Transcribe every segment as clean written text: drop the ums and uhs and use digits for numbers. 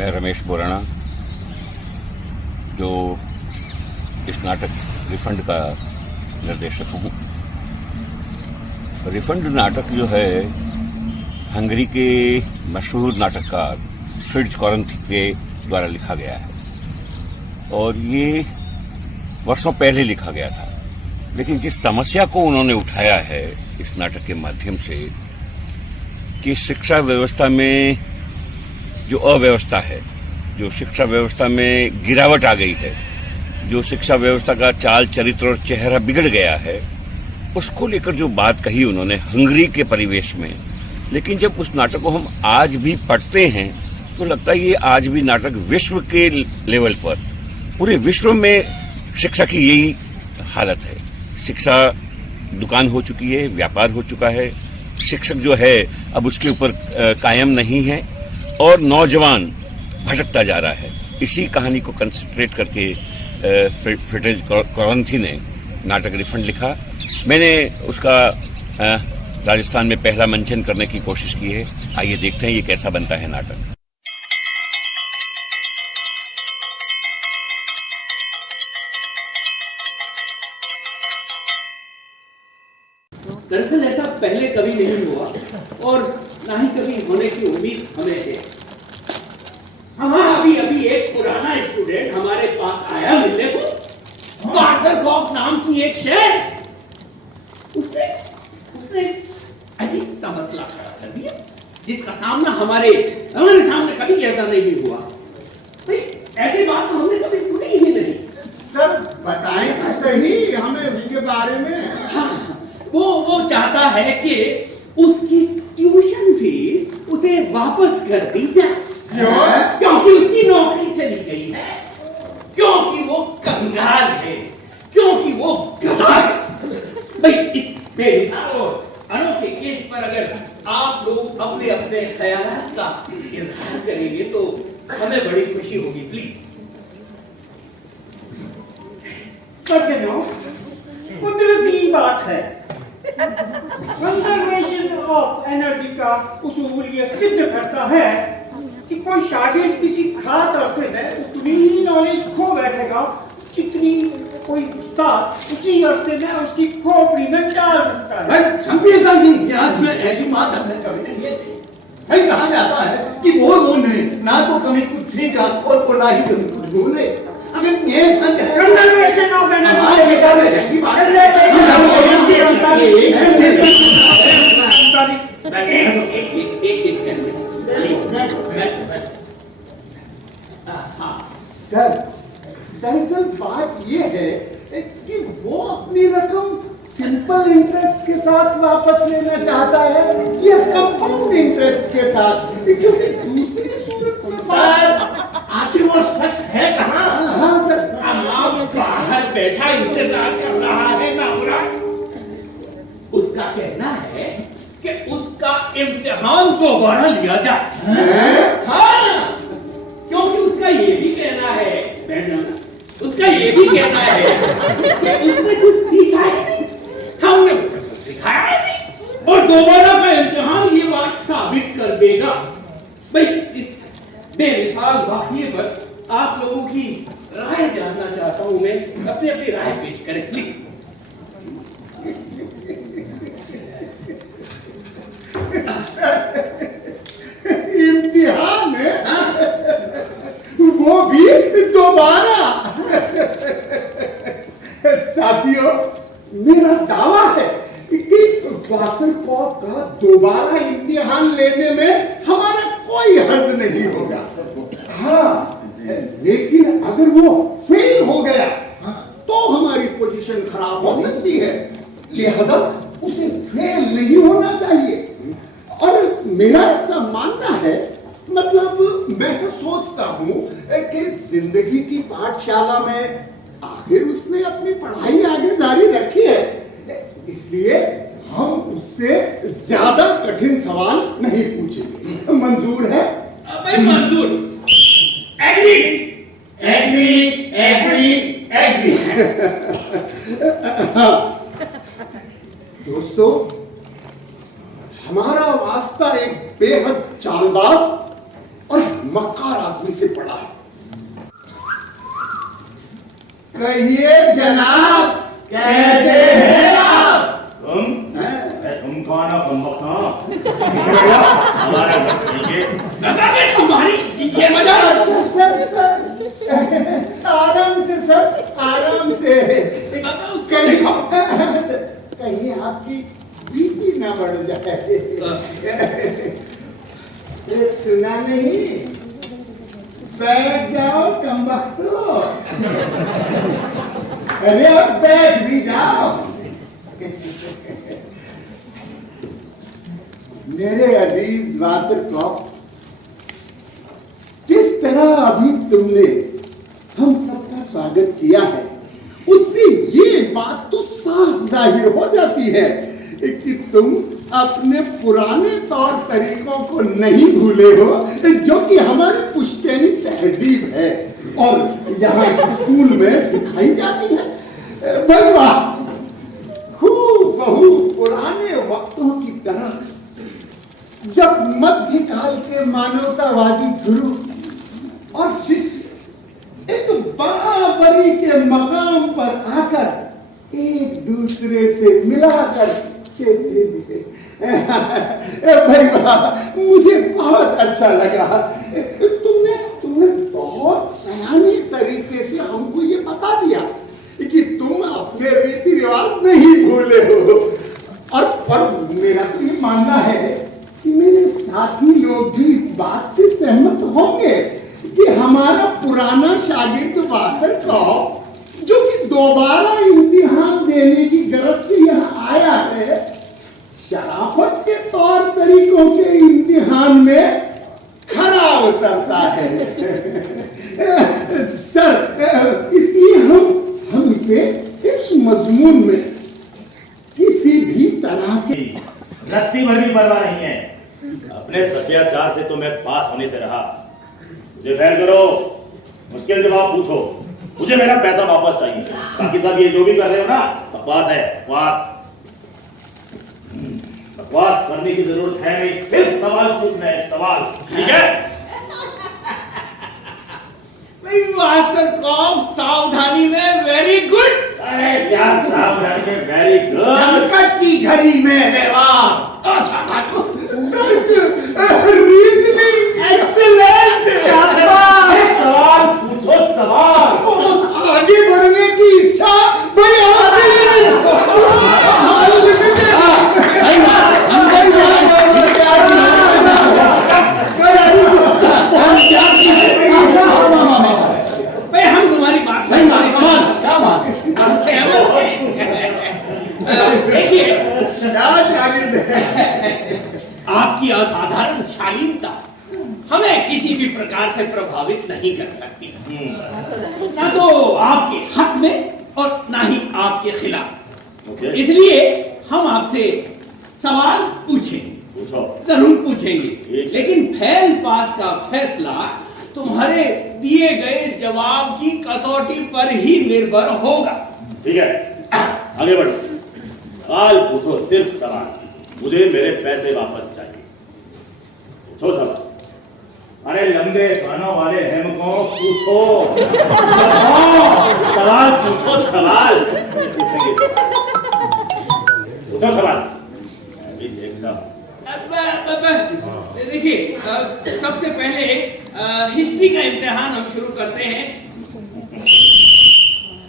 मैं रमेश बोराना, जो इस नाटक रिफंड का निर्देशक हूँ। रिफंड नाटक जो है हंगरी के मशहूर नाटककार फिट्ज कॉरंथी के द्वारा लिखा गया है और ये वर्षों पहले लिखा गया था। लेकिन जिस समस्या को उन्होंने उठाया है इस नाटक के माध्यम से कि शिक्षा व्यवस्था में जो अव्यवस्था है, जो शिक्षा व्यवस्था में गिरावट आ गई है, जो शिक्षा व्यवस्था का चाल चरित्र और चेहरा बिगड़ गया है, उसको लेकर जो बात कही उन्होंने हंगरी के परिवेश में। लेकिन जब उस नाटक को हम आज भी पढ़ते हैं तो लगता है ये आज भी नाटक विश्व के लेवल पर, पूरे विश्व में शिक्षा की यही हालत है। शिक्षा दुकान हो चुकी है, व्यापार हो चुका है। शिक्षक जो है अब उसके ऊपर कायम नहीं है और नौजवान भटकता जा रहा है। इसी कहानी को कंसंट्रेट करके फिट्ज कॉरंथी ने नाटक रिफंड लिखा। मैंने उसका राजस्थान में पहला मंचन करने की कोशिश की है। आइए देखते हैं ये कैसा बनता है नाटक। दरअसल ऐसा पहले कभी नहीं हुआ और ना ही कभी होने की उम्मीद हमें है। हमारा अभी एक पुराना स्टूडेंट हमारे पास आया मिलने को, आर्थर कॉक नाम की एक शेर। उसने अजीब सा मसला खड़ा कर दिया जिसका सामना हमारे सामने कभी ऐसा नहीं हुआ। भाई ऐसी बात तो हमने कभी सुनी ही नहीं। सर बताएं तो सही हमें उसके बारे में। हाँ, वो चाहता है कि उसकी ट्यूशन फीस उसे वापस कर दी जाए। क्यों? क्योंकि उसकी नौकरी चली गई है, क्योंकि वो कंगाल है, क्योंकि वो गधा है। भाई इस बेमिसाल और अनोखे केस पर अगर आप लोग अपने अपने ख्यालात का इजहार करेंगे तो हमें बड़ी खुशी होगी। प्लीज सज्जनों, कुदरती बात है। कंजर्वेशन ऑफ एनर्जी का उसूल ये सिद्ध करता है कि कोई शागिर्द किसी खास अरसे में उतनी ही नॉलेज खो बैठेगा जितनी कोई उस्ताद उसी अरसे में उसकी खोपड़ी में डाल सकता है। संवेदना की इतिहास में ऐसी बात हमने कभी नहीं देखी। भाई कहा जाता है कि वो ने ना तो कभी कुछ सीखा और ना ही कभी कुछ भूले। अगर ये कंजर्वेशन ऑफ एनर्जी सर, दरअसल बात ये है कि वो अपनी रकम सिंपल इंटरेस्ट के साथ वापस लेना चाहता है या कंपाउंड इंटरेस्ट के साथ, क्योंकि दूसरी सूरत में सर आखिर वो शख्स है कहाँ? हाँ सर, बाहर बैठा इंतजार कर रहा है नामुराद। उसका कहना है कि उसका इम्तिहान दोबारा लिया जाए। हाँ, क्योंकि उसका ये भी कहना है, उसका ये भी कहना है कि उसने कुछ सीखा ही नहीं, हमने उसे कुछ सिखाया ही नहीं और दोबारा का इम्तिहान ये बात साबित कर देगा। भाई इस बेमिसाल वाक़ये पर आप लोगों की राय जानना चाहता हूं मैं। अपनी अपनी राय पेश करें प्लीज। इम्तिहान है वो भी दोबारा। साथियों, मेरा दावा है कि क्लासर कॉक का दोबारा इम्तिहान लेने में हमारा कोई हर्ज नहीं होगा। हाँ, लेकिन अगर वो फेल हो गया तो हमारी पोजीशन खराब हो सकती है। लिहाजा उसे फेल नहीं होना चाहिए। और मेरा ऐसा मानना है, मतलब मैं ऐसा सोचता हूँ कि जिंदगी की पाठशाला में आखिर उसने अपनी पढ़ाई आगे जारी रखी है, इसलिए हम उससे ज्यादा कठिन सवाल नहीं पूछेंगे। मंजूर है? भाई मंजूर। Agree agree agree agree. दोस्तों, हमारा वास्ता एक बेहद चालबाज और मक्कार आदमी चालाकी से पढ़ा है। कहिए जनाब, कैसे हैं आप? तुम कौन हो? हमारा तुम्हारी ये मजाक? सर आराम से सर, आराम से। कहीं आपकी बीपी ना बढ़ जाए। सुना नहीं? बैठ जाओ कमबख्तो। अरे अब बैठ भी जाओ। मेरे अजीज वासिफ कौर, जिस तरह अभी तुमने हम सबका स्वागत किया है, उससे ये बात तो साफ जाहिर हो जाती है कि तुम अपने पुराने तौर तरीकों को नहीं भूले हो, जो कि हमारी पुश्तैनी तहजीब है और यहाँ इस स्कूल में सिखाई जाती है। भाई वाह, खूबहू पुराने वक्तों की तरह जब मध्यकाल के मानवतावादी गुरु और शिष्य एक बराबरी के मकाम पर आकर एक दूसरे से मिला करते थे। भाई वाह, मुझे बहुत अच्छा लगा। तुमने बहुत सयाने तरीके से हमको ये बता दिया कि तुम अपने रीति रिवाज नहीं भूले हो। और पर मेरा तो ये मानना है कि मेरे साथी लोग भी इस बात से सहमत होंगे कि हमारा पुराना शागिर्द वासर कौर, जो कि दोबारा इम्तिहान देने की गरज से यहाँ आया है, शराफत के तौर तरीकों के इम्तिहान में खरा उतरता है। सर, इसलिए हम इसे इस मजमून में किसी भी तरह के रत्ती भर भी परवाह नहीं है। अपने सभ्याचार से तो मैं पास होने से रहा। मुझे फेल करो, मुश्किल जवाब पूछो, मुझे मेरा पैसा वापस चाहिए। बाकी सब ये जो भी कर रहे हो ना, बकवास है, बकवास। बकवास करने की जरूरत है नहीं, सिर्फ सवाल पूछना है, सवाल। ठीक है? वासर कौम सावधानी में वेरी गुड। अरे क्या सावधानी में वेरी गुड? संकट की घड़ी में व्यवहार, रीजनिंग एक्सीलेंट। सवाल पूछो, सवाल। आगे बढ़ने की इच्छा बड़ी हम तुम्हारी बात देखिए, आपकी असाधारण शालीनता हमें किसी भी प्रकार से प्रभावित नहीं कर सकती, ना तो आपके हक में और ना ही आपके खिलाफ। इसलिए हम आपसे सवाल पूछेंगे, जरूर पूछेंगे, लेकिन फेल पास का फैसला तुम्हारे दिए गए जवाब की कसौटी पर ही निर्भर होगा। ठीक है, आगे बढ़ो। सवाल पूछो, सिर्फ सवाल। मुझे मेरे पैसे वापस चाहिए। पूछो सवाल। अरे लंबे कानों वाले हमको पूछो। सवाल पूछो, सवाल पूछेंगे, पूछो सवाल। अभी देखता हूं। देखिए, सबसे पहले हिस्ट्री का इम्तिहान हम शुरू करते हैं।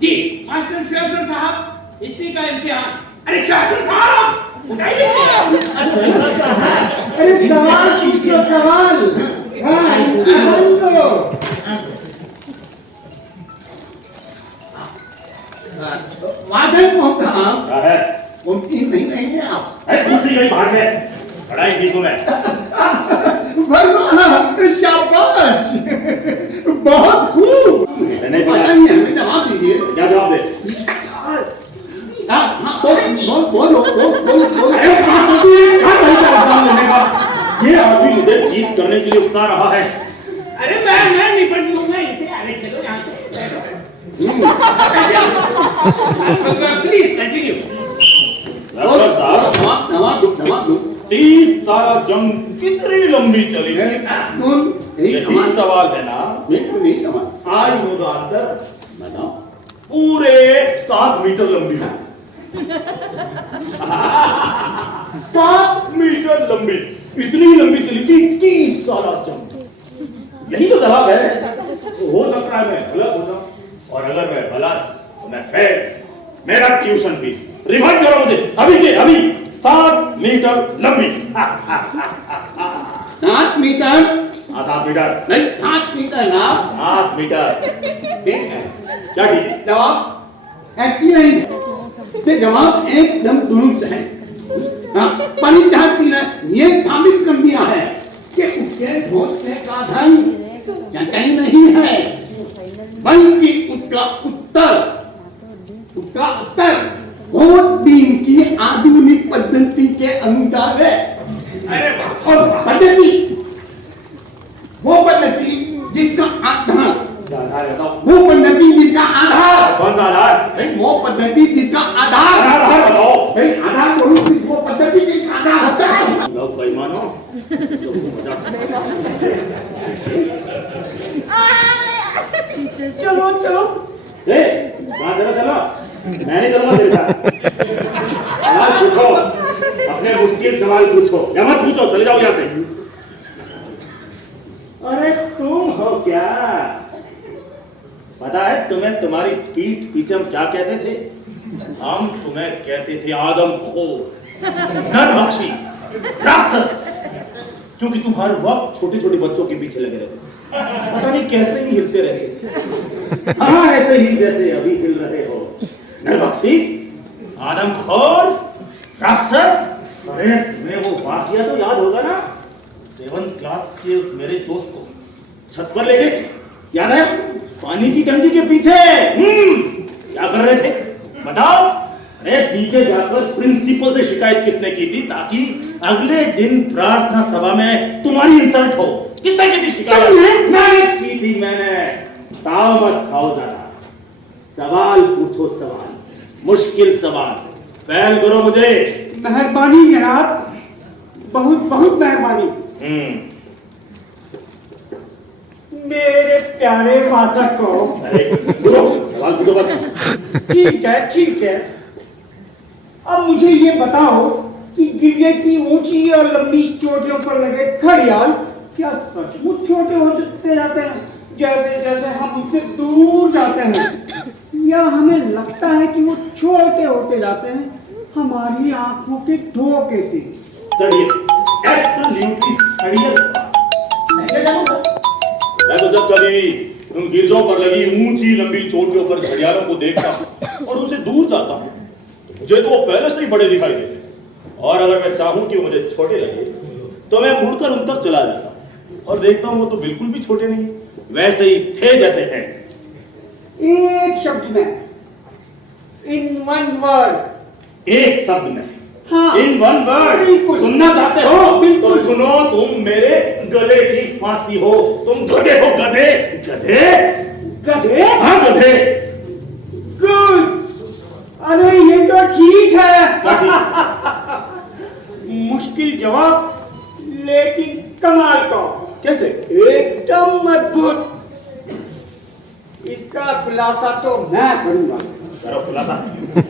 जी मास्टर शेफर साहब, हिस्ट्री का इम्तिहान। अरे शेफर साहब उठाइए। अरे सवाल पूछो, सवाल। माधव क्या है? मुमकिन नहीं है आप। दूसरी कहीं भाग में पढ़ाई ठीक हूं मैं। शाबाश, बहुत खूब। हमें जवाब दीजिए। क्या जवाब दे? बोलो। ये आदमी मुझे जीत करने के लिए उकसा रहा है। अरे मैं निपट लूंगा इनसे। अरे चलो यहाँ से प्लीज कंटिन्यू। जवाब दो। 30 साल जंग कितनी लंबी चली? नहीं यही सवाल है ना? नहीं समझ। I know the answer. बताओ। पूरे 7 मीटर लंबी है। 7 मीटर लंबी, इतनी लंबी चली थी 30 साल जंग। यही तो जवाब है। हो सकता है मैं गलत हो जाऊं, और अगर मैं गलत तो मैं फेल। मेरा ट्यूशन फीस रिफंड करो मुझे अभी के अभी। 7 मीटर लंबी। 7 मीटर? हाँ 7 मीटर नहीं 7 मीटर ना। 7 मीटर। देख क्या ठीक? जवाब ऐसी नहीं। ये जवाब एकदम दुरुस्त है। परीक्षार्थी ने ये साबित कर दिया है कि उसके ढोलने का धन या कहीं नहीं है, बल्कि उसका उत्तर वोट बीम की आधुनिक पद्धति के अनुसार है। अरे वाह। और पद्धति, वो पद्धति जिसका आधार, क्या आधार है बताओ? वो पद्धति जिसका आधार, कौन सा आधार? भाई वो पद्धति जिसका आधार, आधार बताओ। भाई आधार बोलूं कि वो पद्धति जिसका आधार होता है। लोग बेईमानो, चलो चलो। कहाँ चला? मैं नहीं चलूंगा तेरे साथ। सवाल पूछो, अपने मुश्किल सवाल पूछो या मत पूछो, चले जाओ यहाँ से। अरे तुम हो क्या? पता है तुम्हें तुम्हारी पीठ पीछे हम क्या कहते थे? हम तुम्हें कहते थे आदमखोर, नरभक्षी, राक्षस, क्योंकि तुम हर वक्त छोटे छोटे बच्चों के पीछे लगे रहते, पता नहीं कैसे ही हिलते रहते। हाँ ऐसे ही जैसे अभी हिल रहे हो। नरभक्षी, आदमखोर, राक्षस। अरे तुम्हें वो वाकया तो याद होगा ना, 7th क्लास के उस मेरे दोस्त को छत पर ले गए, याद है? पानी की टंकी के पीछे। क्या कर रहे थे बताओ? अरे पीछे जाकर प्रिंसिपल से शिकायत किसने की थी ताकि अगले दिन प्रार्थना सभा में तुम्हारी इंसल्ट हो? किसने की थी शिकायत? मैंने की थी, मैंने। ताव मत खाओ ज्यादा, सवाल पूछो, सवाल, मुश्किल सवाल। पहल करो मुझे। मेहरबानी जनाब, बहुत बहुत मेहरबानी। मेरे प्यारे वाचक को। अरे सवाल पूछो बस। ठीक है। अब मुझे ये बताओ कि गिरजे की ऊंची और लंबी चोटियों पर लगे घड़ियाल क्या सचमुच छोटे होते जाते हैं जैसे जैसे हम उनसे दूर जाते हैं, या हमें लगता है कि वो छोटे होते जाते हैं हमारी आंखों के धोखे से? एब्सोल्युटली सड़ियल सवाल। मैं क्या जानूंगा? मैं तो जब कभी उन गिरजों पर लगी ऊंची लंबी चोटियों पर घड़ियालों को देखता हूँ और उनसे दूर जाता हूँ, मुझे तो वो पहले से ही बड़े दिखाई देते हैं। और अगर मैं चाहूं कि वो मुझे छोटे लगे तो मैं मुड़कर उन तक चला जाता हूँ और देखता हूँ वो तो बिल्कुल भी छोटे नहीं, वैसे ही थे जैसे हैं। एक शब्द में, इन वन वर्ड। एक शब्द में? हाँ, इन वन वर्ड। बिल्कुल। सुनना चाहते हो? बिल्कुल। तो सुनो, तुम मेरे गले की फांसी हो। तुम गधे हो, गधे। गधे? गधे? हाँ गधे। गुड। अरे ये तो ठीक है। मुश्किल जवाब लेकिन कमाल का। कैसे? एकदम अद्भुत। इसका खुलासा तो मैं करूंगा। करो खुलासा।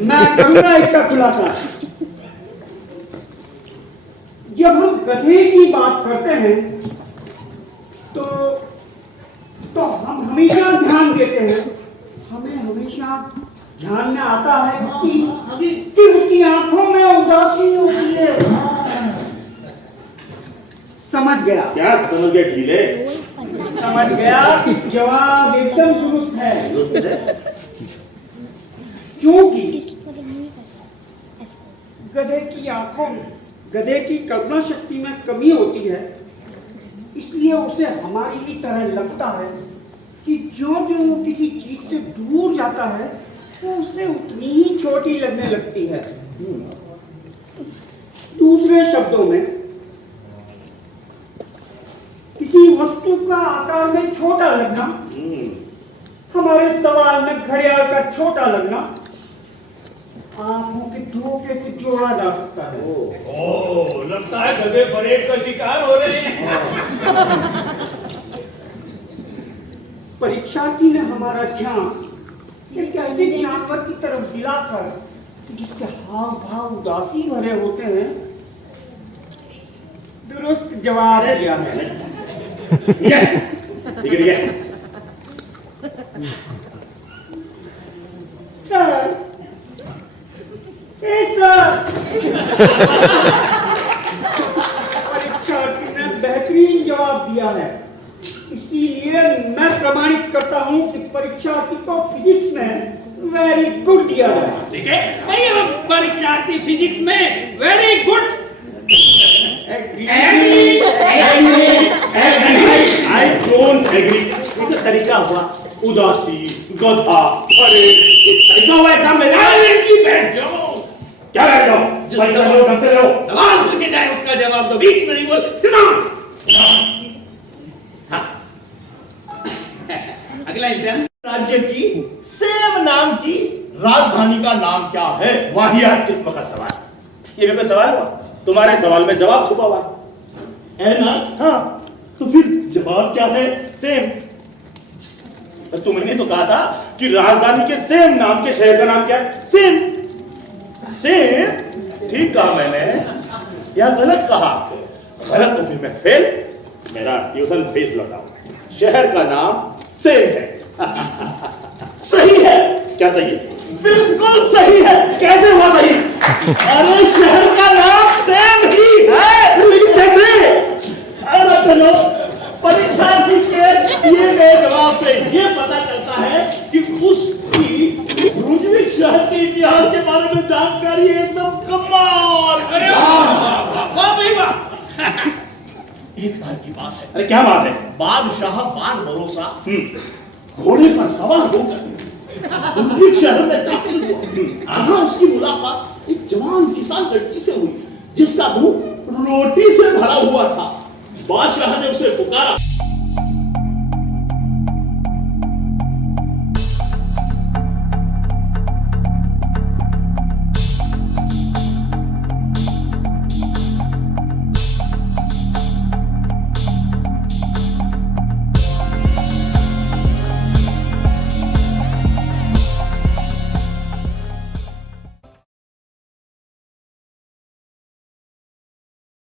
मैं करूंगा इसका खुलासा। जब हम गधे की बात करते हैं तो हम हमेशा ध्यान देते हैं, हमें हमेशा ध्यान में आता है कि उसकी आंखों में उदासी होती है। समझ गया? क्या समझ गए ढीले? समझ गया कि जवाब एकदम दुरुस्त है। क्योंकि गधे की आंखों में, गधे की कल्पना शक्ति में कमी होती है, इसलिए उसे हमारी ही तरह लगता है कि जो जो वो किसी चीज से दूर जाता है वो उसे उतनी ही छोटी लगने लगती है। दूसरे शब्दों में, किसी वस्तु का आकार में छोटा लगना, हमारे सवाल में घड़ियाल का छोटा लगना, आंखों के धोखे से जोड़ा जा सकता है। ओ, लगता है गधे परेड का शिकार हो रहे हैं। परीक्षार्थी ने हमारा ध्यान एक ऐसे जानवर की तरफ दिलाकर जिसके हाव भाव उदासी भरे होते हैं, दुरुस्त जवाब दिया है। ठीक है, ठीक है। सर, सर, परीक्षार्थी ने बेहतरीन जवाब दिया है, इसीलिए मैं प्रमाणित करता हूं कि परीक्षार्थी को फिजिक्स में वेरी गुड दिया है। ठीक है, नहीं परीक्षार्थी फिजिक्स में very good. I don't agree। ये तो तरीका हुआ, उदासी, गधा, अरे ये तरीका हुआ एग्जाम में। बैठ जाओ। क्या बैठ जाओ? परीक्षा लो, ढंग से लो। सवाल पूछे जाए उसका जवाब दो, बीच में नहीं बोल। सुनो। हाँ। अगला इम्तिहान। राज्य की सेम नाम की राजधानी का नाम क्या है? वाहियात किस्म का सवाल। ये भी कोई सवाल हुआ? तुम्हारे सवाल में जवाब छुपा हुआ है ना? हाँ, तो फिर जवाब क्या है? सेम। तो तुमने तो कहा था कि राजधानी के सेम नाम के शहर का नाम क्या है? सेम। सेम ठीक कहा मैंने या गलत कहा? गलत तो फिर मैं फेल, मेरा ट्यूशन फीस लौटाओ। शहर का नाम सेम है। सही है। क्या सही है? बिल्कुल सही है। कैसे हुआ सही? अरे शहर का नाम सेम ही है। लेकिन कैसे? अरे चलो, परीक्षार्थी के दिए गए जवाब से ये पता चलता है कि उसकी ब्रुन्सविक शहर के इतिहास के बारे में जानकारी एकदम कमाल। अरे वाह भाई वाह। एक बार की बात है। अरे क्या बात है? बादशाह बार भरोसा घोड़े पर सवार होकर ब्रुन्सविक शहर में दाखिल हुआ। वहां उसकी मुलाकात एक जवान किसान लड़की से हुई जिसका मुंह रोटी से भरा हुआ था। बादशाह ने उसे पुकारा।